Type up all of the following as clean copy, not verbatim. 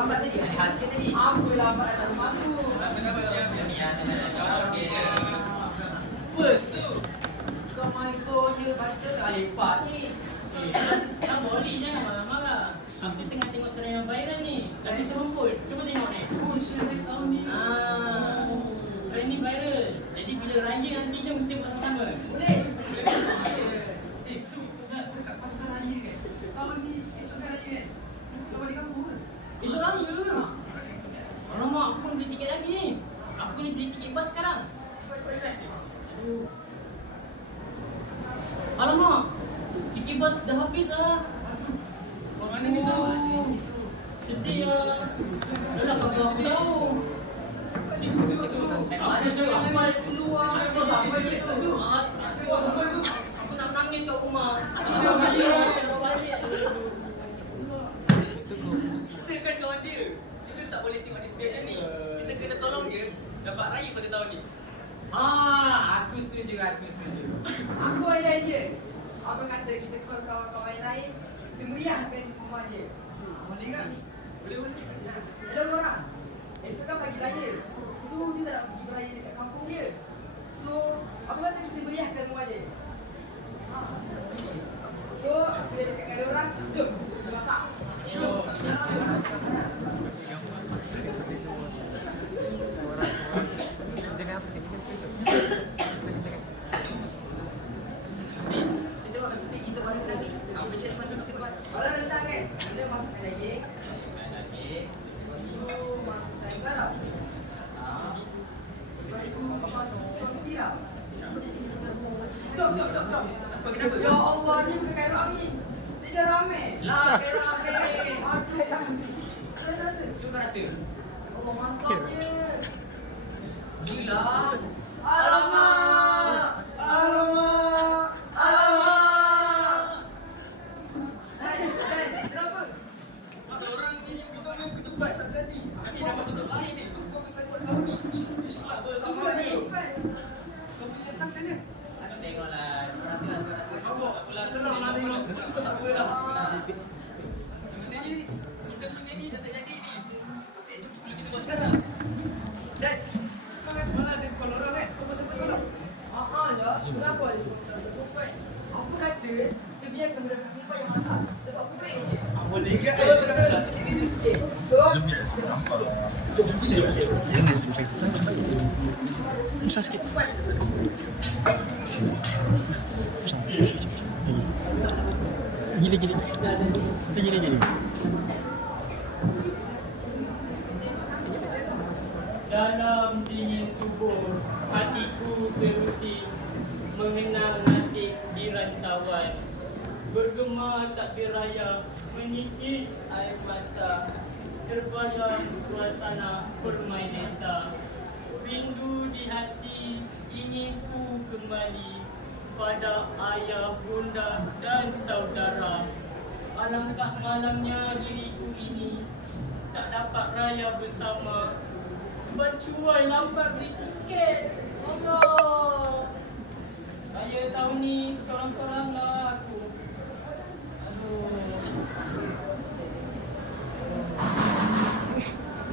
lambat tadi? Ada sikit tadi. Apa lambat atas rumah aku? Pesu. Kau main phone je baca tak lepak ni. Abang Oli jangan marah-marah. Aku tengah tengok trend yang viral ni. Lagi serumput. Cuba tengok ni. Oh, syarif tahun ni. Trend ni viral. Jadi bila raya nanti jom kita buat sama-sama. Boleh. Su, nak cakap pasal raya kan? Tahun ni esok kan raya kan? Kau balik kampung ke? Esok raya. Alamak, aku pun beli tiket lagi ni. Aku ni beli tiket bas sekarang. Aduh. Alamak, tiket bas dah habis lah. Mana ni Su? Sedih lah. Dah lah kau aku tahu. Ada sampai keluar. Sampai je Su. Sampai tu. Aku nak nangis kat rumah. Kita kan kawan dia. Kita tak boleh tengok dia sedih macam ni. Kita kena tolong dia dapat raya pada tahun ni. Aku setuju. Aku ada idea. Apa kata kita call kawan-kawan yang lain, kita meriahkan rumah dia. Boleh kan? Boleh. Hello korang. Esok kan pagi raya. So dia tak nak pergi beraya dekat kampung dia. So apa kata kita meriahkan rumah dia? So aku dah cakap dengan orang, jom kita masak. Kita buat resipi kita buat rendang ni. Apa je lepas ni kita buat? Kalau rendang kan, kita masakkan daging. Lepas tu masakkan garam. Lepas tu sos tiram. Jom. Kenapa? Ya Allah, ni bukan Khairul Amin. Ni dah ramai. Lah, Khairul Amin. Aduh, dah rasa. Cuba rasa. Allah masaknya. Gila. Alamak. Kenapa? Ada orang ni kita main ketupat tak jadi. Ni dah masuk lain ni. Kau pasal buat tahun ni. Tak boleh ni. Kau punya rendang macam mana? Aku tengoklah. Terasa. Awak senang lah tengok. Tak apa lah. Jadi kita punya ni dah tak jadi ni. Boleh kita buat sekarang. Dan kau kan semalam ada call orang kan? Kau pasal apa semalam? Lah, kenapa ada tupai? Apa kata, kita biarkan budak Khafifah yang masak. Sebab aku baik je. Boleh ke? Kita dah sikit ni. Okay, so Jangan sebut macam itu. Besar sikit. Besar sikit. Gila. Dalam dingin subuh, hatiku terusik mengenang nasib di rantauan. Bergema takbir raya, menipis air mata, terbayang suasana permai desa. Rindu di hati ingin ku kembali pada ayah, bunda dan saudara. Alangkah malangnya diriku ini tak dapat raya bersama sebab cuai lambat beli tiket. Allah. Raya tahun ni sorang-sorang lah aku. Aduh.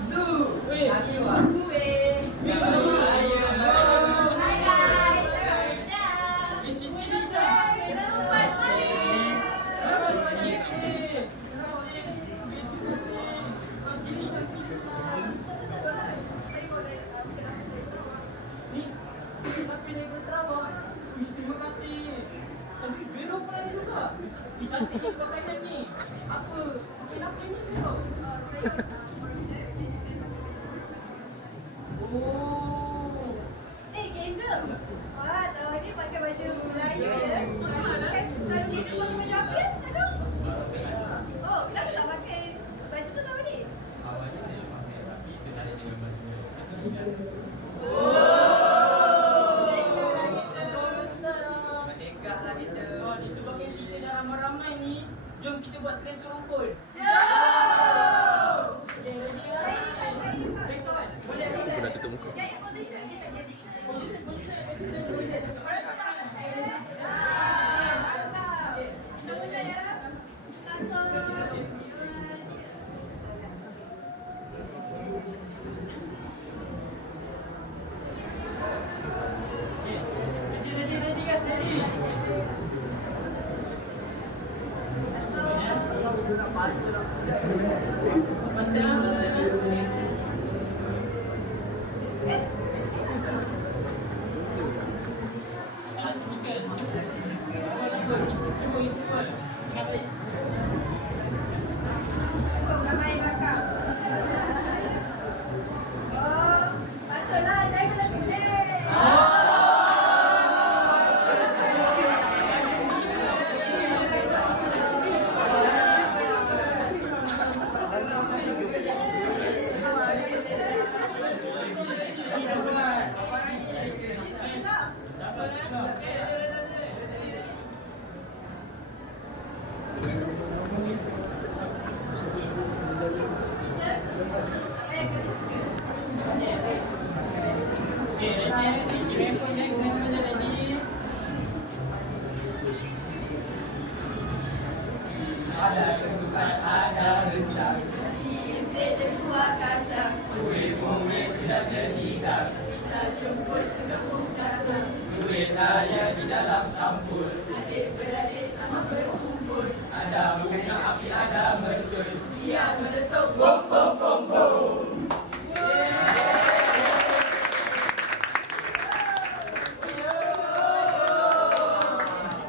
Zu, Weh. lagi waktu Raya. Cantik ni pakaian ni. Apa? Pakai apa ni tau? Oh. Kendall. Wah, tahun ni pakai baju Melayu ya. Selalu dia pakai baju apa ya? Kendall? Oh, kenapa tak pakai baju tu tahun ni? Awalnya saya pakai tapi kita cari dengan baju. Masih egak lah kita. Disebabkan kita dah ramai-ramai ni, jom kita buat trend serumpun. Okay, ready guys? Record. Boleh. Aku dah tutup muka. Yang position dia tak jadi. Ramai bakar. Oh, patutlah saya kena pilih.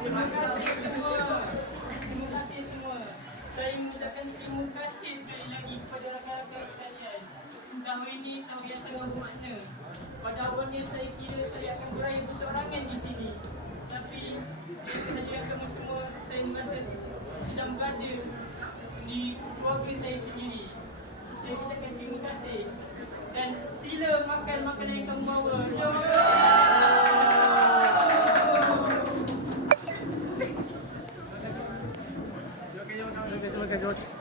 Terima kasih semua. Saya mengucapkan terima kasih sekali lagi kepada rakan-rakan sekalian. Tahun ini tahun yang sangat bermakna. Pada awalnya saya kira saya akan berakhir berseorangan di sini. Tapi dengan kehadiran kamu semua, saya merasa sedang berada di keluarga saya sendiri. Saya ucapkan terima kasih. Dan sila makan makanan yang kamu bawa. Jom! Terima kasih.